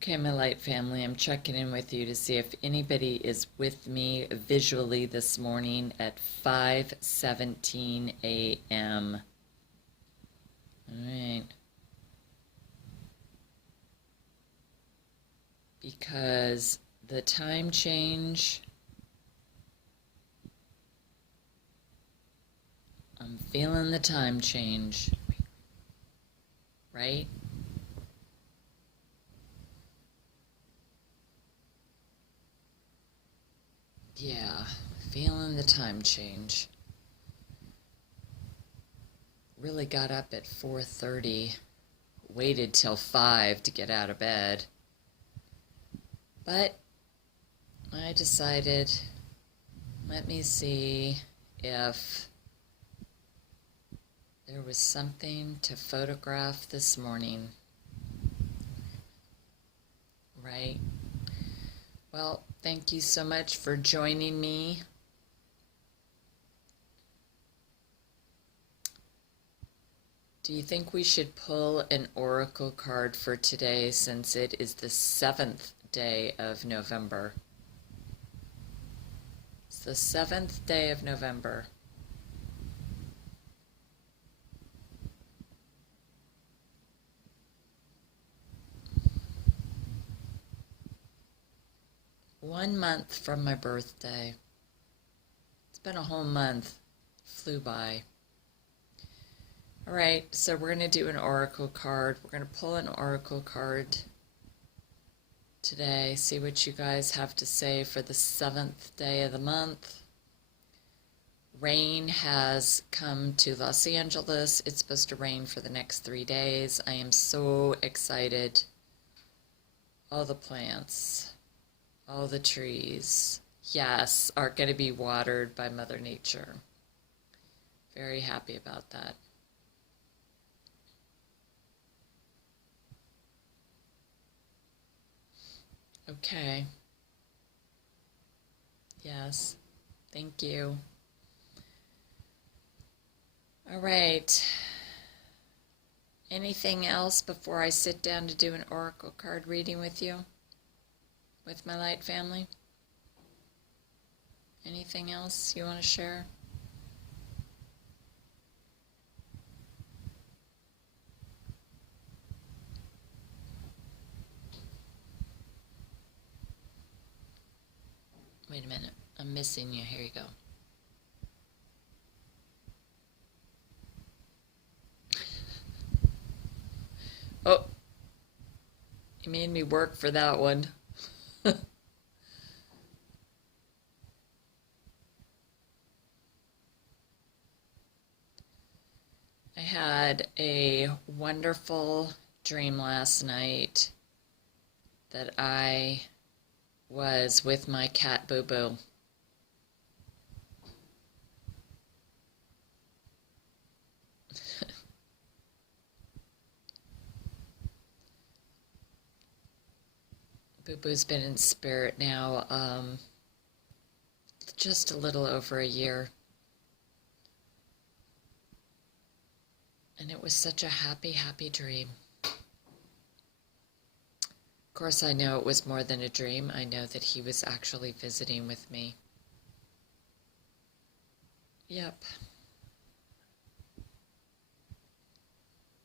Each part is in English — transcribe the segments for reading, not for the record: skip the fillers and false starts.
Okay, my light family, I'm checking in with you to see if anybody is with me visually this morning at 5:17 a.m. All right. Because the time change, I'm feeling the time change, right? Yeah, feeling the time change. Really got up at 4:30, waited till 5 to get out of bed. But I decided, let me see if there was something to photograph this morning, right? Well, thank you so much for joining me. Do you think we should pull an oracle card for today since it is the 7th day of November? It's the 7th day of November. One month from my birthday. It's been a whole month. Flew by. All right, so we're going to do an oracle card. We're going to pull an oracle card today, see what you guys have to say for the 7th day of the month. Rain has come to Los Angeles. It's supposed to rain for the next 3 days. I am so excited. All the plants, all the trees, yes, are going to be watered by Mother Nature. Very happy about that. Okay. Yes. Thank you. All right. Anything else before I sit down to do an oracle card reading with you? With my light family? Anything else you want to share? Wait a minute. I'm missing you. Here you go. Oh, you made me work for that one. I had a wonderful dream last night that I was with my cat Boo Boo. Boo Boo's been in spirit now just a little over a year. And it was such a happy, happy dream. Of course, I know it was more than a dream. I know that he was actually visiting with me. Yep.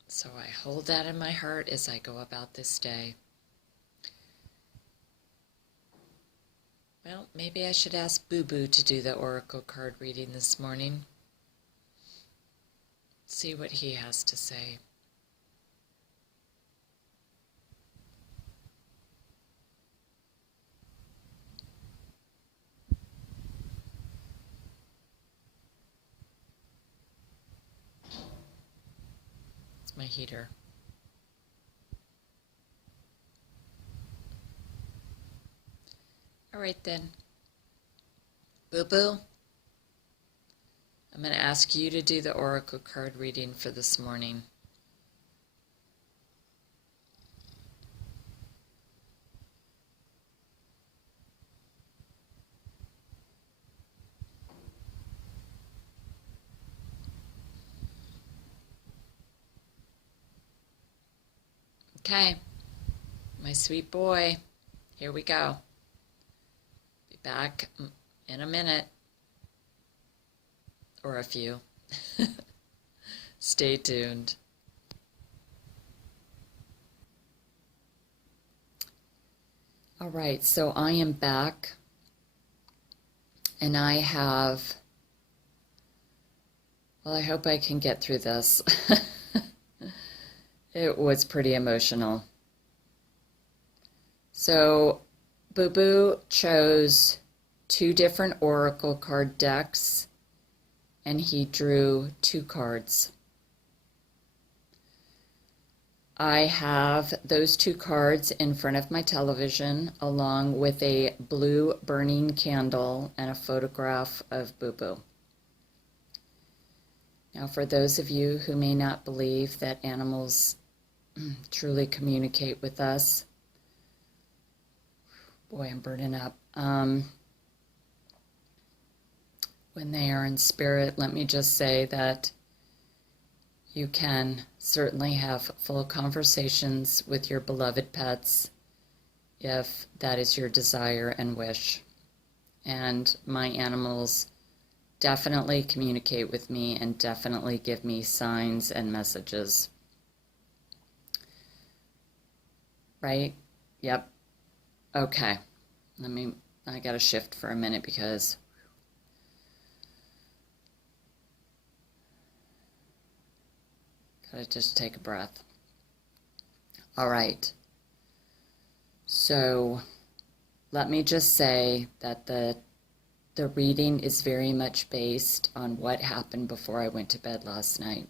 So I hold that in my heart as I go about this day. Well, maybe I should ask Boo Boo to do the oracle card reading this morning. See what he has to say. It's my heater. All right then. Boo Boo, I'm going to ask you to do the oracle card reading for this morning. Okay. my sweet boy. Here we go. Be back in a minute. Or a few. Stay tuned. All right, so I am back. And I have... Well, I hope I can get through this. It was pretty emotional. So, Boo Boo chose 2 different oracle card decks, and he drew 2 cards. I have those 2 cards in front of my television, along with a blue burning candle and a photograph of Boo Boo. Now, for those of you who may not believe that animals truly communicate with us, boy, I'm burning up. When they are in spirit, let me just say that you can certainly have full conversations with your beloved pets if that is your desire and wish. And my animals definitely communicate with me and definitely give me signs and messages. Right? Yep. Okay. I gotta shift for a minute because gotta just take a breath. All right. So let me just say that the reading is very much based on what happened before I went to bed last night.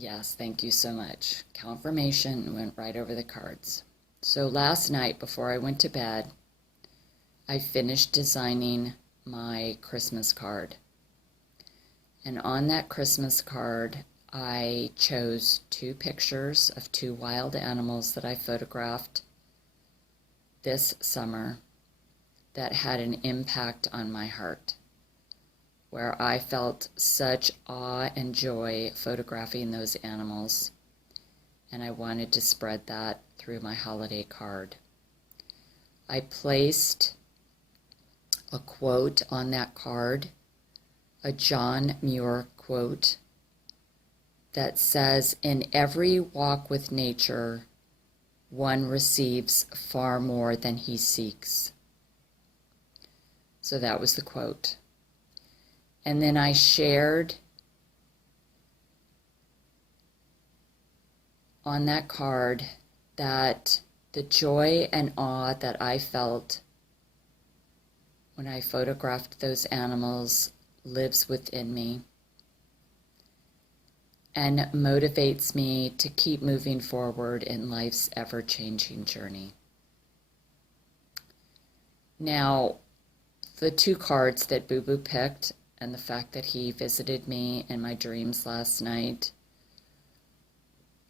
Yes, thank you so much. Confirmation went right over the cards. So last night before I went to bed, I finished designing my Christmas card. And on that Christmas card, I chose 2 pictures of 2 wild animals that I photographed this summer that had an impact on my heart, where I felt such awe and joy photographing those animals, and I wanted to spread that through my holiday card. I placed a quote on that card, a John Muir quote that says, "In every walk with nature, one receives far more than he seeks." So that was the quote. And then I shared on that card that the joy and awe that I felt when I photographed those animals lives within me and motivates me to keep moving forward in life's ever-changing journey. Now, the 2 cards that Boo Boo picked and the fact that he visited me in my dreams last night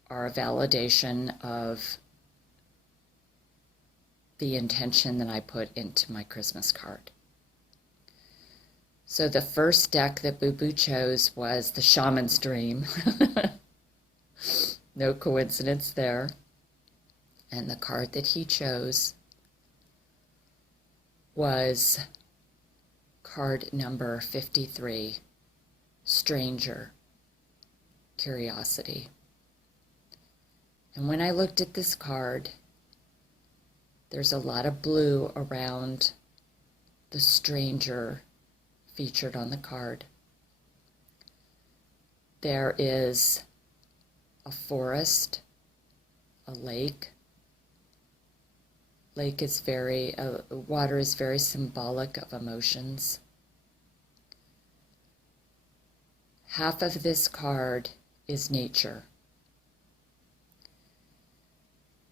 are a validation of the intention that I put into my Christmas card. So the first deck that Boo Boo chose was the Shaman's Dream. No coincidence there. And the card that he chose was card number 53, Stranger, Curiosity. And when I looked at this card, there's a lot of blue around the stranger featured on the card. There is a forest, a lake. Water is very symbolic of emotions. Half of this card is nature.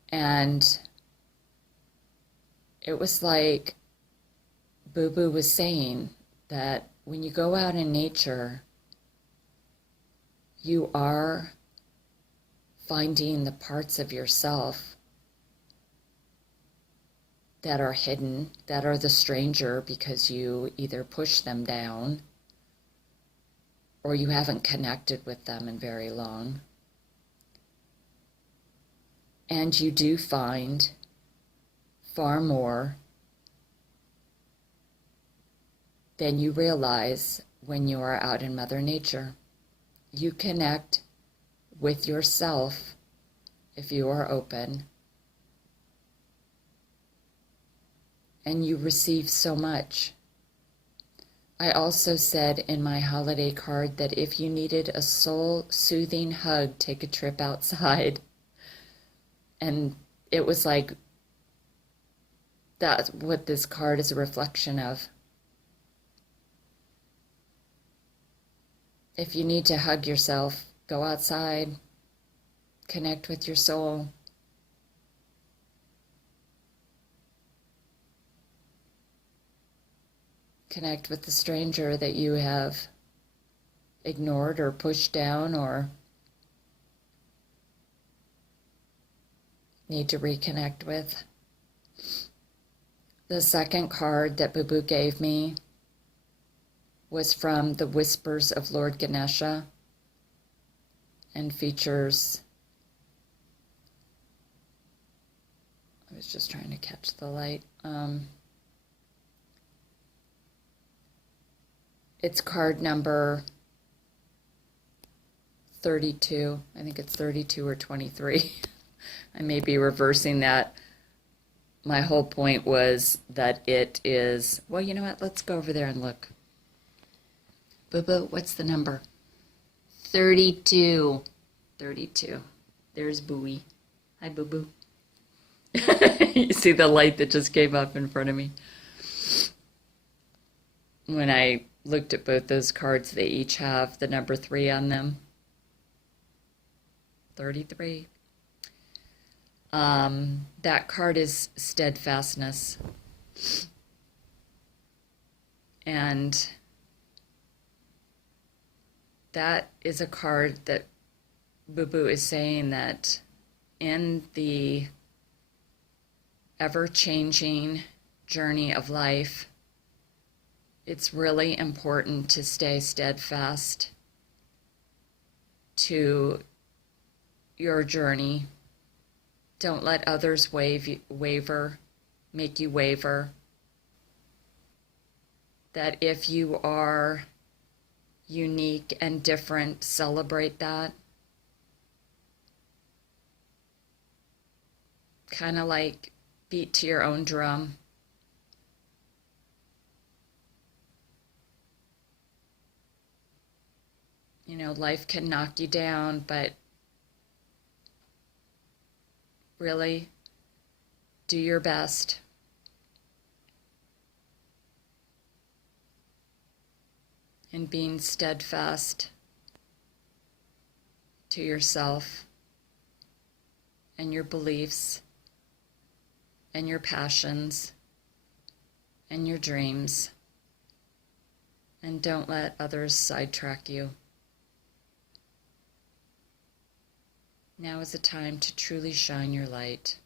And it was like Boo Boo was saying that when you go out in nature, you are finding the parts of yourself that are hidden, that are the stranger because you either push them down or you haven't connected with them in very long. And you do find far more than you realize when you are out in Mother Nature. You connect with yourself if you are open, and you receive so much. I also said in my holiday card that if you needed a soul-soothing hug, take a trip outside. And it was like, that's what this card is a reflection of. If you need to hug yourself, go outside, connect with your soul. Connect with the stranger that you have ignored or pushed down or need to reconnect with. The second card that Boo gave me was from the Whispers of Lord Ganesha and features, I was just trying to catch the light. It's card number 32. I think it's 32 or 23. I may be reversing that. My whole point was that it is, well, you know what? Let's go over there and look. Boo, what's the number? 32. 32. There's Booey. Hi, Boo. You see the light that just came up in front of me? When I looked at both those cards, they each have the number 3 on them. 33. That card is steadfastness. And that is a card that Boo is saying that in the ever-changing journey of life, it's really important to stay steadfast to your journey. Don't let others waver, make you waver. That if you are unique and different, celebrate that. Kind of like beat to your own drum. You know, life can knock you down, but really do your best. In being steadfast to yourself and your beliefs and your passions and your dreams. And don't let others sidetrack you. Now is the time to truly shine your light.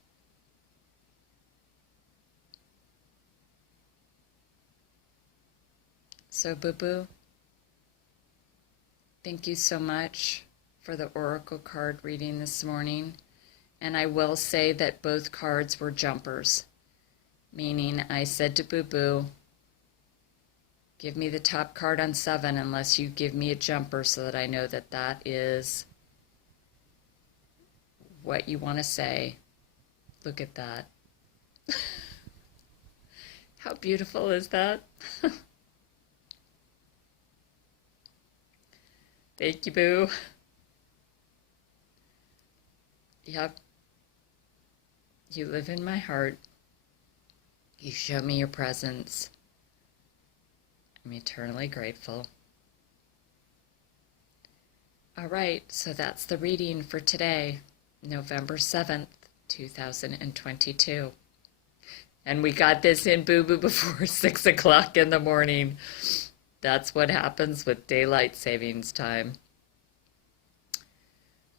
So, Boo, thank you so much for the oracle card reading this morning. And I will say that both cards were jumpers, meaning I said to Boo, give me the top card on 7 unless you give me a jumper so that I know that that is what you want to say. Look at that. How beautiful is that? Thank you, Boo. Yep. You live in my heart. You show me your presence. I'm eternally grateful. All right, so that's the reading for today, November 7th, 2022. And we got this in, Boo, before 6 o'clock in the morning. That's what happens with daylight savings time.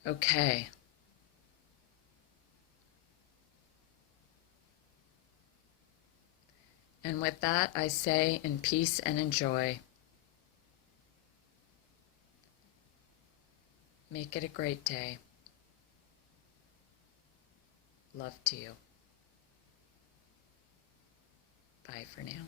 Okay. And with that, I say in peace and in joy. Make it a great day. Love to you. Bye for now.